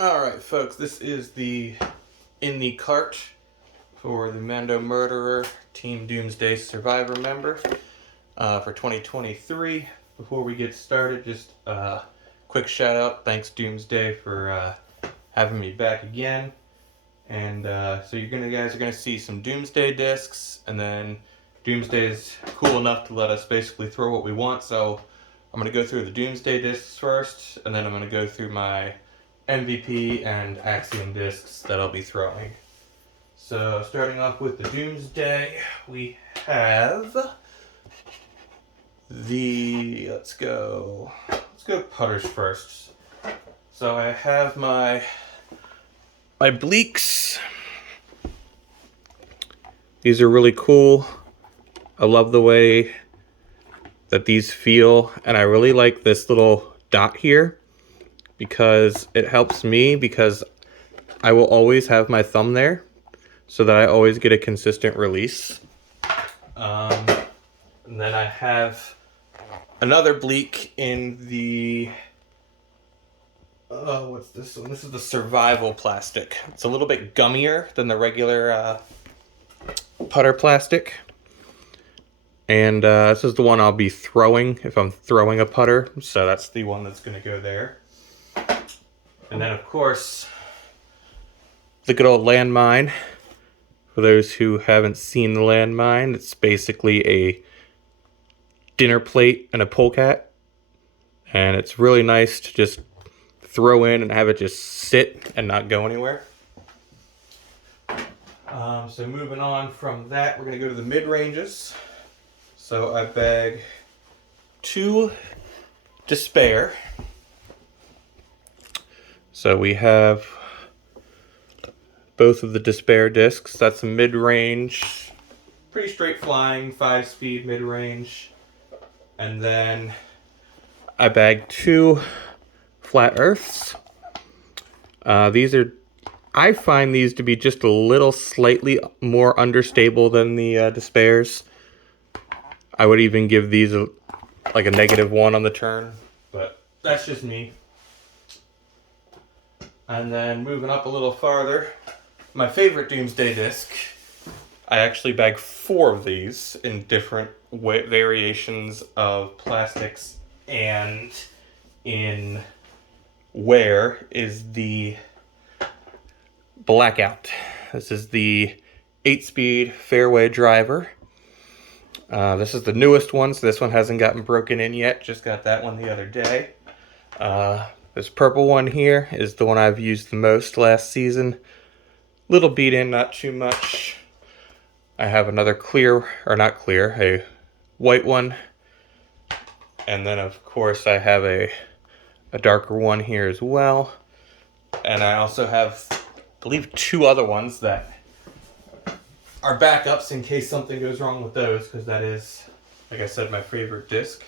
Alright folks, this is the in the cart for the MandoMurderer Team Doomsday Survivor member for 2023. Before we get started, just a quick shout out. Thanks Doomsday for having me back again. And so you guys are gonna see some Doomsday discs, and then Doomsday is cool enough to let us basically throw what we want. So I'm gonna go through the Doomsday discs first, and then I'm gonna go through my MVP and Axiom discs that I'll be throwing. So starting off with the Doomsday, we have the let's go putters first. So I have my Bleaks. These are really cool. I love the way that these feel, and I really like this little dot here because it helps me, because I will always have my thumb there so that I always get a consistent release. And then I have another Bleak in the what's this one? This is the Survival plastic. It's a little bit gummier than the regular putter plastic. And this is the one I'll be throwing if I'm throwing a putter. So that's the one that's going to go there. And then, of course, the good old landmine. For those who haven't seen the landmine, it's basically a dinner plate and a polecat. And it's really nice to just throw in and have it just sit and not go anywhere. So moving on from that, we're going to go to the mid-ranges. So I bag 2 Despair. So we have both of the Despair discs. That's a mid-range, pretty straight flying, 5-speed mid-range. And then I bagged 2 Flat Earths. I find these to be just a little slightly more understable than the Despairs. I would even give these like a -1 on the turn, but that's just me. And then moving up a little farther, my favorite Doomsday disc, I actually bag 4 of these in different variations of plastics and in wear, is the Blackout. This is the 8-speed fairway driver. This is the newest one, so this one hasn't gotten broken in yet. Just got that one the other day. This purple one here is the one I've used the most last season. Little beat in, not too much. I have another a white one. And then of course I have a darker one here as well. And I also have, I believe, 2 other ones that are backups in case something goes wrong with those, because that is, like I said, my favorite disc.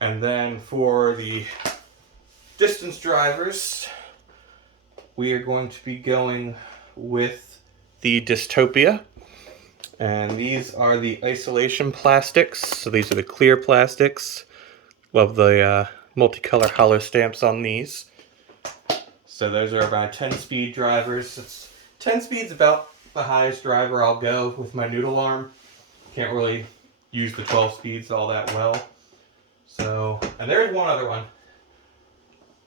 And then for the distance drivers, we are going to be going with the Dystopia. And these are the isolation plastics. So these are the clear plastics. Love the multicolor hollow stamps on these. So those are my 10-speed drivers. 10 speed's about the highest driver I'll go with my noodle arm. Can't really use the 12 speeds all that well. So, and there's one other one.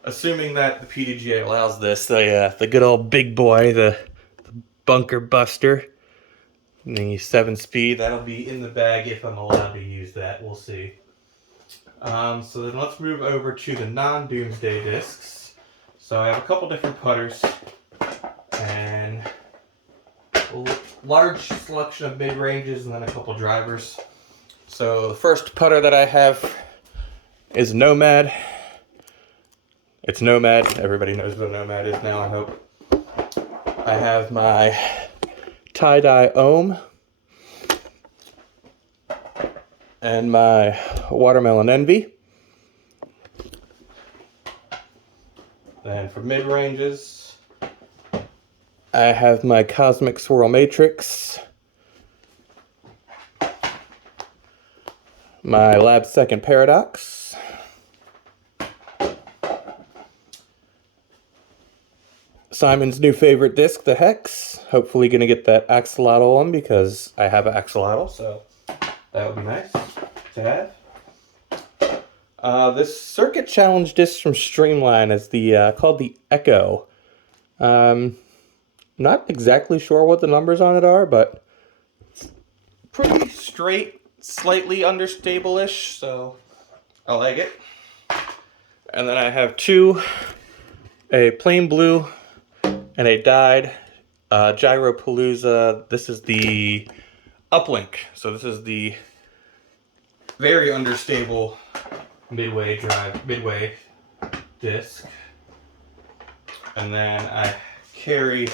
Assuming that the PDGA allows this, the good old big boy, the Bunker Buster, the 7-speed, that'll be in the bag if I'm allowed to use that. We'll see. So then let's move over to the non-Doomsday discs. So I have a couple different putters and a large selection of mid-ranges and then a couple drivers. So the first putter that I have is Nomad. It's Nomad. Everybody knows what a Nomad is now, I hope. I have my tie-dye Ohm and my Watermelon Envy. Then for mid-ranges, I have my Cosmic Swirl Matrix, my Lab Second Paradox, Simon's new favorite disc, the Hex. Hopefully gonna get that axolotl one because I have an axolotl, so that would be nice to have. This Circuit Challenge disc from Streamline is the called the Echo. Not exactly sure what the numbers on it are, but it's pretty straight, slightly understable-ish, so I like it. And then I have two, a plain blue and a dyed Gyropalooza. This is the Uplink, so this is the very understable midway disc. And then I carry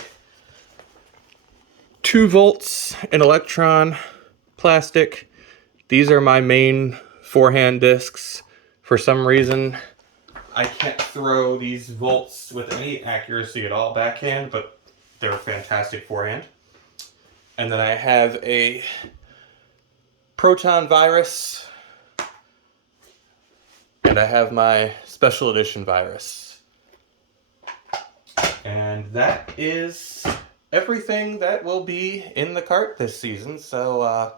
2 volts in Electron plastic. These are my main forehand discs. For some reason, I can't throw these volts with any accuracy at all backhand, but they're fantastic forehand. And then I have a Proton Virus, and I have my Special Edition Virus. And that is everything that will be in the cart this season. So,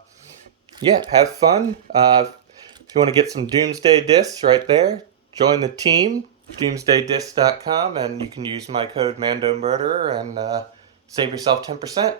yeah, have fun. If you want to get some Doomsday discs right there, join the team, doomsdaydisc.com, and you can use my code MandoMurderer and save yourself 10%.